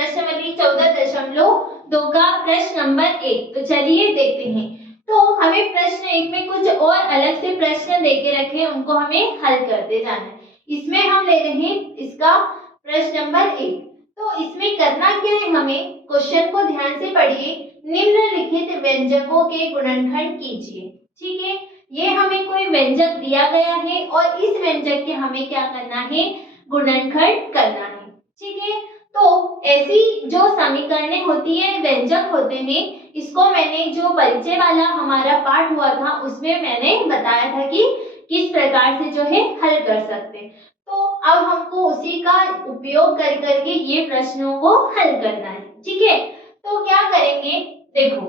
प्रश्नावली 14.2 का प्रश्न नंबर 1। तो चलिए देखते हैं। तो हमें प्रश्न 1 में कुछ और अलग से प्रश्न देके रखे हैं, उनको हमें हल करते जाना है। इसमें हम ले रहे हैं इसका प्रश्न नंबर 1। तो इसमें करना क्या है, हमें क्वेश्चन को ध्यान से पढ़िए। निम्नलिखित व्यंजकों के गुणनखंड कीजिए। ठीक है, ये हमें कोई व्यंजक दिया गया है और इस व्यंजक के हमें क्या करना है, गुणनखंड करना है। ठीक है, तो ऐसी जो समीकरणें होती है, व्यंजक होते हैं, इसको मैंने जो परिचय वाला हमारा पाठ हुआ था उसमें मैंने बताया था कि किस प्रकार से जो है हल कर सकते हैं। तो अब हमको उसी का उपयोग कर करके ये प्रश्नों को हल करना है। ठीक है, तो क्या करेंगे, देखो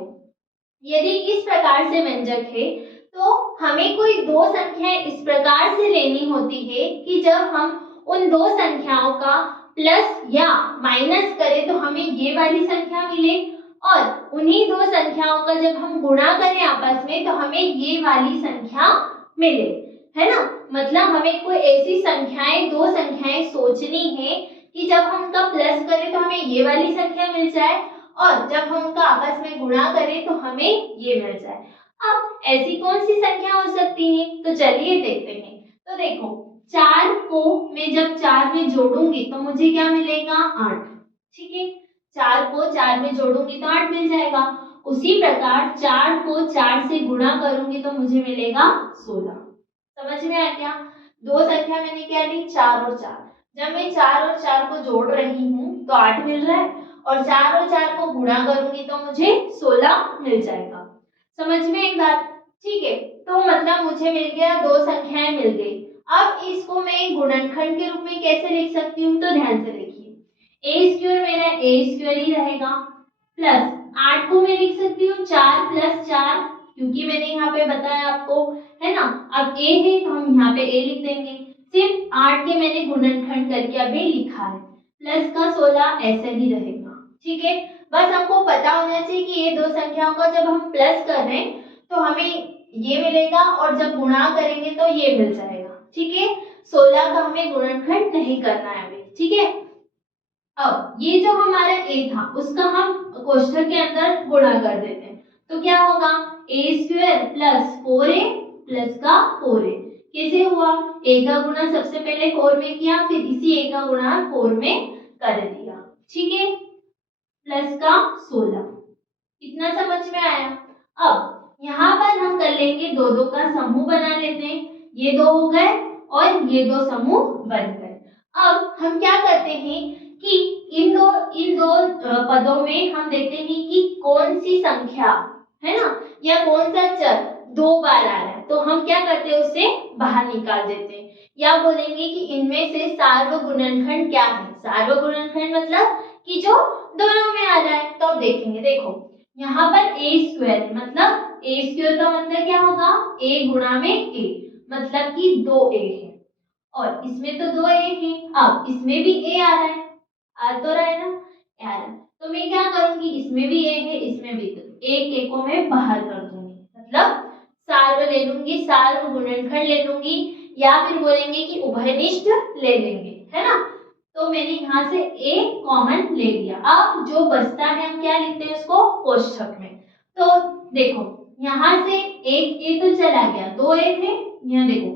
यदि इस प्रकार से व्यंजक है तो हमें कोई दो संख्याएं इस प्रकार से लेनी होती है कि जब हम उन दो संख्याओं का प्लस या माइनस करें तो हमें ये वाली संख्या मिले, और उन्हीं दो संख्याओं का जब हम गुणा करें आपस में तो हमें ये वाली संख्या मिले, है ना। मतलब हमें कोई ऐसी संख्याएं, दो संख्याएं सोचनी है कि जब हम उनका प्लस करें तो हमें ये वाली संख्या मिल जाए, और जब हम उनका आपस में गुणा करें तो हमें ये मिल जाए। अब ऐसी कौन सी संख्या हो सकती है, तो चलिए देखते हैं। तो देखो 4 को मैं जब 4 में जोड़ूंगी तो मुझे क्या मिलेगा, 8। ठीक है, 4 को 4 में जोड़ूंगी तो 8 मिल जाएगा। उसी प्रकार 4 को 4 से गुणा करूंगी तो मुझे मिलेगा 16। समझ में आया क्या? दो संख्या मैंने क्या ली, 4 और 4। जब मैं 4 और 4 को जोड़ रही हूँ तो 8 मिल रहा है, और 4 और 4 को गुणा करूंगी तो मुझे 16 मिल जाएगा। समझ में एक बात? ठीक है, तो मतलब मुझे मिल गया, दो संख्याएं मिल गई। अब इसको मैं गुणनखंड के रूप में कैसे लिख सकती हूँ, तो ध्यान से देखिए। ए स्क्वायर मेरा ए स्क्वायर ही रहेगा, प्लस 8 को मैं लिख सकती हूँ 4 प्लस 4, क्योंकि मैंने यहाँ पे बताया आपको, है ना। अब ए है तो हम यहाँ पे ए लिख देंगे। सिर्फ 8 के मैंने गुणनखंड करके अभी लिखा है, प्लस का 16 ऐसे ही रहेगा। ठीक है, बस हमको पता होना चाहिए कि ये दो संख्याओं का जब हम प्लस कर रहे हैं तो हमें ये मिलेगा, और जब गुणा करेंगे तो ये मिल जाएगा। ठीक है, 16 का हमें गुणनखंड नहीं करना है अभी। ठीक है, अब ये जो हमारा a था उसका हम कोष्ठक के अंदर गुणा कर देते हैं, तो क्या होगा, a square plus 4a plus का 4a। कैसे हुआ, a का गुणा सबसे पहले 4 में किया, फिर इसी a का गुणा 4 में कर दिया। ठीक है, प्लस का 16। इतना समझ में आया? अब यहाँ पर हम कर लेंगे, दो दो का समूह बना लेते हैं। ये दो हो गए और ये दो समूह बन गए। अब हम क्या करते हैं कि इन दो पदों में हम देखते हैं कि कौन सी संख्या, है ना, या कौन सा चर दो बार आ रहा है, तो हम क्या करते हैं, उससे बाहर निकाल देते हैं, या बोलेंगे कि इनमें से सार्वगुणनखंड क्या है। सार्वगुणनखंड मतलब कि जो दोनों में आ रहा है। तो अब देखेंगे, देखो यहाँ पर ए स्क्वायर है, मतलब ए स्क्वायर का मतलब क्या होगा, ए गुणा में ए, मतलब कि 2a है, और इसमें तो 2a है। अब इसमें भी a आ रहा है, आ तो रहा है ना, आ रहा है। तो मैं क्या करूंगी, इसमें भी a है, इसमें भी, तो एक a को मैं बाहर कर दूंगी, मतलब सार्व ले लूंगी, सार्व गुणनखंड ले लूंगी, या फिर बोलेंगे कि उभयनिष्ठ ले लेंगे, है ना। तो मैंने यहाँ से a कॉमन ले लिया। अब जो बचता है हम क्या लिखते हैं, उसको कोष्ठक में। तो देखो यहाँ से एक a तो चला गया, 2a थे, यहाँ देखो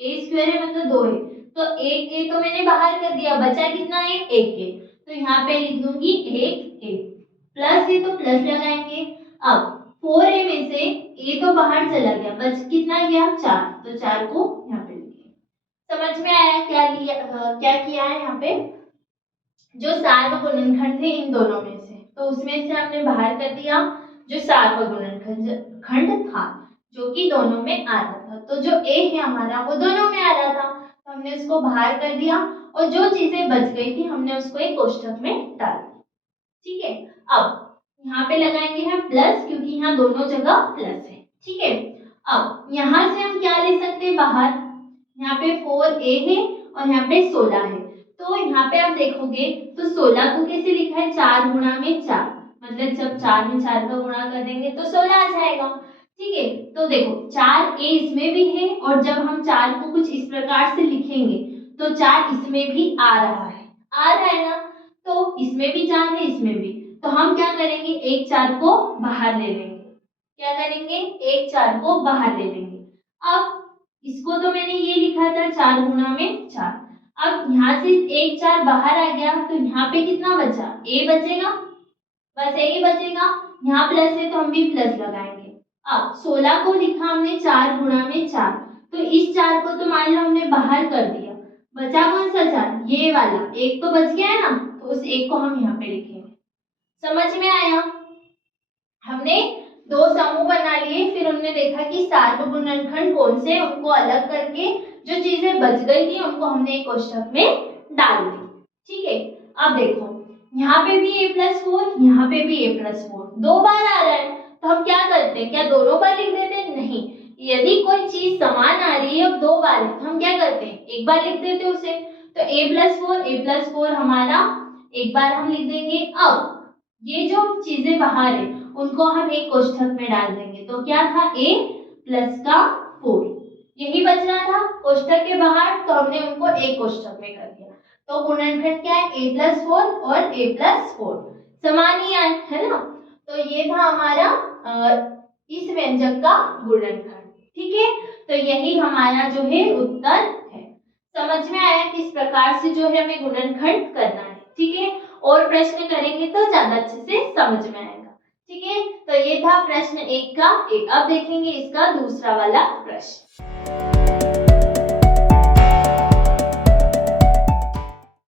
a स्क्वायर है मतलब 2a, तो एक a तो मैंने बाहर कर दिया, बचा कितना है, 1a। तो यहाँ पे लिख दूंगी 1a, प्लस है तो प्लस लगाएंगे। अब 4a में से a तो बाहर चला गया, बच कितना गया, 4, तो 4 को यहाँ पे लिखिए। समझ में आया क्या क्या किया है यहाँ पे, जो सार्वगुणनखंड थे इन दोनों में से, तो उसमें से हमने बाहर कर दिया जो सार्वगुणनखंड था, जो कि दोनों में आ रहा था। तो जो a है हमारा वो दोनों में आ रहा था, तो हमने उसको बाहर कर दिया, और जो चीजें बच गई थी हमने उसको एक कोष्ठक में डाल दिया। ठीक है, अब यहाँ पे लगाएंगे हम प्लस, क्योंकि यहाँ दोनों जगह प्लस है। ठीक है, अब यहाँ से हम क्या ले सकते हैं बाहर, यहाँ पे 4a है और यहाँ पे 16 है। तो यहाँ पे आप देखोगे तो 16 को कैसे लिखा है, 4 गुणा में 4, मतलब जब 4 में 4 का गुणा कर देंगे तो 16 आ जाएगा। ठीक है, तो देखो 4a इसमें भी है, और जब हम 4 को कुछ इस प्रकार से लिखेंगे तो 4 इसमें भी आ रहा है ना। तो इसमें भी 4 है, इसमें भी, तो हम क्या करेंगे, एक 4 को बाहर ले लेंगे। क्या करेंगे, एक 4 को बाहर ले लेंगे। अब इसको तो मैंने ये लिखा था 4 गुना में 4। अब यहाँ से एक 4 बाहर आ गया तो यहाँ पे कितना बचा, a बचेगा, बस a ही बचेगा। यहाँ प्लस है तो हम भी प्लस लगाएंगे। अब 16 को लिखा हमने 4 गुना में 4, तो इस 4 को तो मान लो हमने बाहर कर दिया, बचा कौन सा 4, ये वाला एक तो बच गया है ना, तो उस एक को हम यहाँ पे लिखेंगे। समझ में आया? हमने दो समूह बना लिए, फिर हमने देखा कि सार्वगुणनखंड कौन से, उनको अलग करके जो चीजें बच गई थी उनको हमने एक कोष्ठक में डाल दी। ठीक है, अब देखो यहाँ पे भी a+4, यहाँ पे भी a+4 दो बार आ रहा है, तो हम क्या करते हैं, क्या दोनों बार लिख देते हैं? नहीं, यदि कोई चीज समान आ रही है और दो बार है तो हम क्या करते हैं, एक बार लिख देते हैं उसे। तो a+4 हमारा एक बार हम लिख देंगे। अब ये जो चीजें बाहर है उनको हम एक कोष्ठक में डाल देंगे, तो क्या था, a+4 यही बच रहा था कोष्ठक के बाहर, तो हमने उनको एक कोष्ठक में कर दिया। तो गुणनखंड क्या है, a+4 और a+4 समान ही है ना। तो ये था हमारा इस व्यंजक का गुणनखंड। ठीक है, तो यही हमारा जो है उत्तर है। समझ में आया किस प्रकार से जो है हमें गुणनखंड करना है। ठीक है, और प्रश्न करेंगे तो ज्यादा अच्छे से समझ में आएगा। ठीक है, तो ये था प्रश्न 1 का। अब देखेंगे इसका दूसरा वाला प्रश्न।